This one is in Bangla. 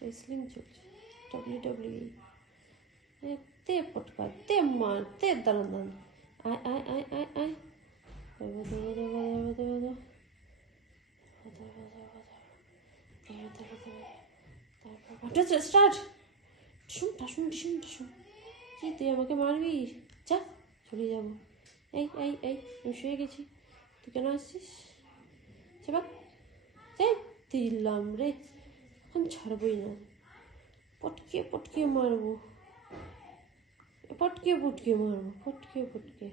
रेसलिंग चलছে WWE ते पटका ते मार ते दलन आय आय आय आय आय स्टार्ट শুন শুন শুন শুন কি তুই আমাকে মারবি যা চলে যাবো এই এই এই আমি শুয়ে গেছি তুই কেন আসছিস সেবা দিলাম রে এখন ছাড়বই না পটকে পটকে মারবো পটকে পটকে মারবো পটকে পটকে